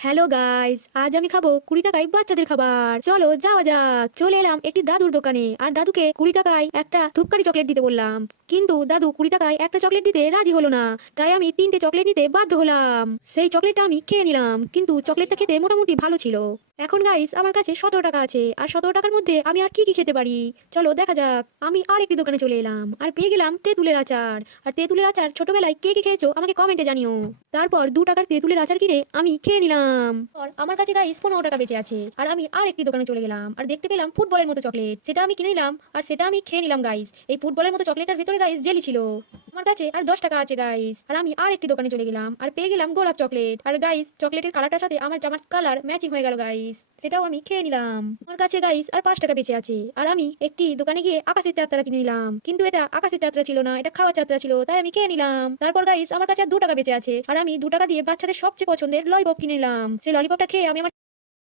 Hello guys, আজ আমি খাবো 20 টাকায় বাচ্চাদের খাবার। চলো যাওয়া যাক। চলে এলাম একটি দাদুর দোকানে, আর দাদুকে 20 টাকায় একটা ধূপকাঠি চকলেট দিতে বললাম। কিন্তু দাদু 20 টাকায় একটা চকলেট দিতে রাজি হলো না। তাই আমি 3টে চকলেট নিতে বাধ্য হলাম। সেই চকলেটটা আমি খেয়ে নিলাম, কিন্তু চকলেটটা খেতে মোটামুটি ভালো ছিল। এখন গাইস আমার কাছে 17 টাকা আছে, আর 17 টাকার মধ্যে আমি আর কি কি খেতে পারি চলো দেখা যাক। আমি আর একটি দোকানে চলে এলাম, আর পেয়ে গেলাম তেঁতুলের আচার। আর তেঁতুলের আচার ছোটবেলায় কে কে খেয়েছো আমাকে কমেন্টে জানিও। তারপর 2 টাকার তেঁতুলের আচার কিনে আমি খেয়ে নিলাম। আর আমার কাছে গাইস 15 টাকা বেঁচে আছে, আর আমি আর একটি দোকানে চলে গেলাম, আর দেখতে পেলাম ফুটবলের মতো চকলেট। সেটা আমি কিনে নিলাম, আর সেটা আমি খেয়ে নিলাম গাইস। এই ফুটবলের মতো চকলেটের ভিতরে গাইস জেলি ছিল। আমার কাছে আর 10 টাকা আছে গাইস, আর আমি আর একটি দোকানে চলে গেলাম, আর পেয়ে গেলাম গোলাপ চকলেট। আর গাইস চকলেটের কালারটার সাথে আমার জামার কালার ম্যাচিং হয়ে গেল গাইস। সেটাও আমি খেয়ে নিলাম। আমার কাছে গাইস আর 5 টাকা বেঁচে আছে, আর আমি একটি দোকানে গিয়ে আকাশের চাঁদটা কিনে নিলাম, কিন্তু এটা আকাশের চাঁদটা ছিল না, এটা খাওয়ার চাঁদটা ছিল, তাই আমি খেয়ে নিলাম। তারপর গাইস আমার কাছে আর 2 টাকা বেঁচে আছে, আর আমি 2 টাকা দিয়ে বাচ্চাদের সবচেয়ে পছন্দের ললিপপ কিনে নিলাম। সেই ললিপপটা খেয়ে আমি আমার